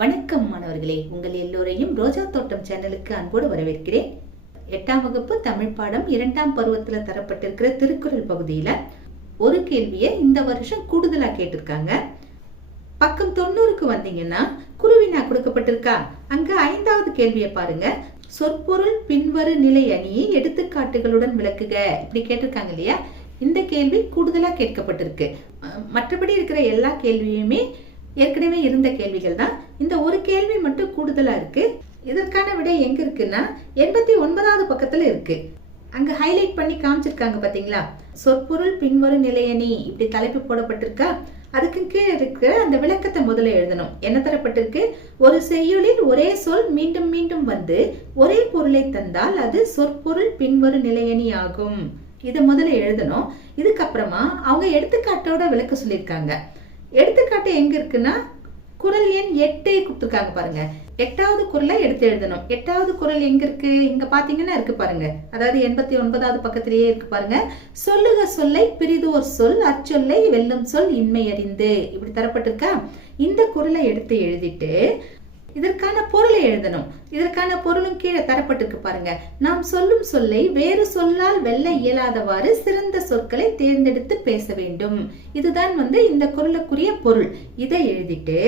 வணக்கம் மாணவர்களே, உங்கள் எல்லோரையும் ரோஜா தோட்டம் சேனலுக்கு அன்போடு வரவேற்கிறேன். 8ஆம் வகுப்பு தமிழ் பாடம் 2ஆம் பருவத்துல தரப்பட்டிருக்கிற திருக்குறள் பகுதியில ஒரு கேள்வியை இந்த வருஷம் கூடுதலா கேட்டிருக்காங்க. பக்கம் 90க்கு வந்தீங்கன்னா குருவினா கொடுக்கப்பட்டிருக்கா. அங்க 5வது கேள்வியை பாருங்க. சொற்பொருள் பின்வரு நிலை அணியை எடுத்துக்காட்டுகளுடன் விளக்குக, இப்படி கேட்டிருக்காங்க இல்லையா. இந்த கேள்வி கூடுதலா கேட்கப்பட்டிருக்கு. மற்றபடி இருக்கிற எல்லா கேள்வியுமே ஏற்கனவே இருந்த கேள்விகள் தான். இந்த ஒரு கேள்வி மட்டும் கூடுதலா இருக்கு. இதற்கான விடை எங்க இருக்குன்னா 89வது பக்கத்துல இருக்கு. அங்க ஹைலைட் பண்ணி காமிச்சிருக்காங்க பாத்தீங்களா. சொற்பொருள் பின்வரும் நிலையணி இப்படி தலைப்பு போடப்பட்டிருக்கா. அதுக்கு கீழே இருக்கிற அந்த விளக்கத்தை முதல்ல எழுதணும். என்ன தரப்பட்டிருக்கு? ஒரு செய்யுளில் ஒரே சொல் மீண்டும் மீண்டும் வந்து ஒரே பொருளை தந்தால் அது சொற்பொருள் பின்வரும் நிலையணி ஆகும். இதை முதல்ல எழுதணும். இதுக்கப்புறமா அவங்க எடுத்துக்காட்டோட விளக்க சொல்லியிருக்காங்க. எடுத்துக்காட்டு எங்க இருக்குன்னா குறள் எண் 8 கொடுத்துருக்காங்க பாருங்க. 8வது குறளை எடுத்து எழுதணும். 8வது குறள் எங்க இருக்கு? இங்க பாத்தீங்கன்னா இருக்கு பாருங்க. அதாவது 89வது பக்கத்திலேயே இருக்கு பாருங்க. சொல்லுக சொல்லை பிரிதோர் சொல் அச்சொல்லை வெல்லும் சொல் இன்மை அறிந்து, இப்படி தரப்பட்டிருக்கா. இந்த குறளை எடுத்து எழுதிட்டு இதற்கான பொருளை எழுதணும். இதற்கான பொருளும் கீழே தரப்பட்டிருக்கு பாருங்க. நாம் சொல்லும் சொல்லை வேறு சொல்லால் வெல்ல இயலாதவாறு சிறந்த சொற்களை தேர்ந்தெடுத்து பேச வேண்டும். இதுதான் இந்த குறளுக்குரிய பொருள். இதை எழுதிட்டு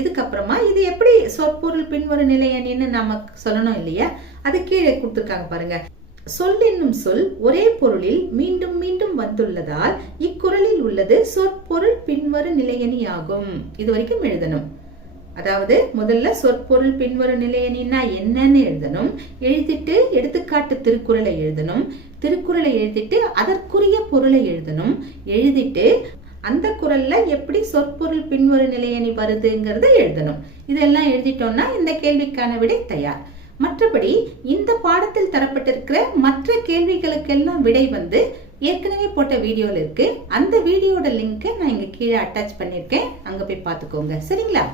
இதுக்கப்புறமா இது எப்படி சொற்பொருள் பின்வரும் நிலையணின்னு நாம சொல்லணும் இல்லையா. அது கீழே கொடுத்துருக்காங்க பாருங்க. சொல் என்னும் சொல் ஒரே பொருளில் மீண்டும் மீண்டும் வந்துள்ளதால் இக்குறளில் உள்ளது சொற்பொருள் பின்வரும் நிலையணி ஆகும். இது வரைக்கும் எழுதணும். அதாவது முதல்ல சொற்பொருள் பின்வரும் நிலையணின்னா என்னன்னு எழுதணும். எழுதிட்டு எடுத்துக்காட்டு திருக்குறளை எழுதணும். திருக்குறளை எழுதிட்டு அதற்குரிய பொருளை எழுதணும். எழுதிட்டு அந்த குறள்ல எப்படி சொற்பொருள் பின்வரும் நிலையணி வருதுங்கிறத எழுதணும். இதெல்லாம் எழுதிட்டோம்னா இந்த கேள்விக்கான விடை தயார். மற்றபடி இந்த பாடத்தில் தரப்பட்டிருக்கிற மற்ற கேள்விகளுக்கெல்லாம் விடை ஏற்கனவே போட்ட வீடியோல இருக்கு. அந்த வீடியோட லிங்கை நான் இங்க கீழே அட்டாச் பண்ணிருக்கேன். அங்க போய் பாத்துக்கோங்க. சரிங்களா?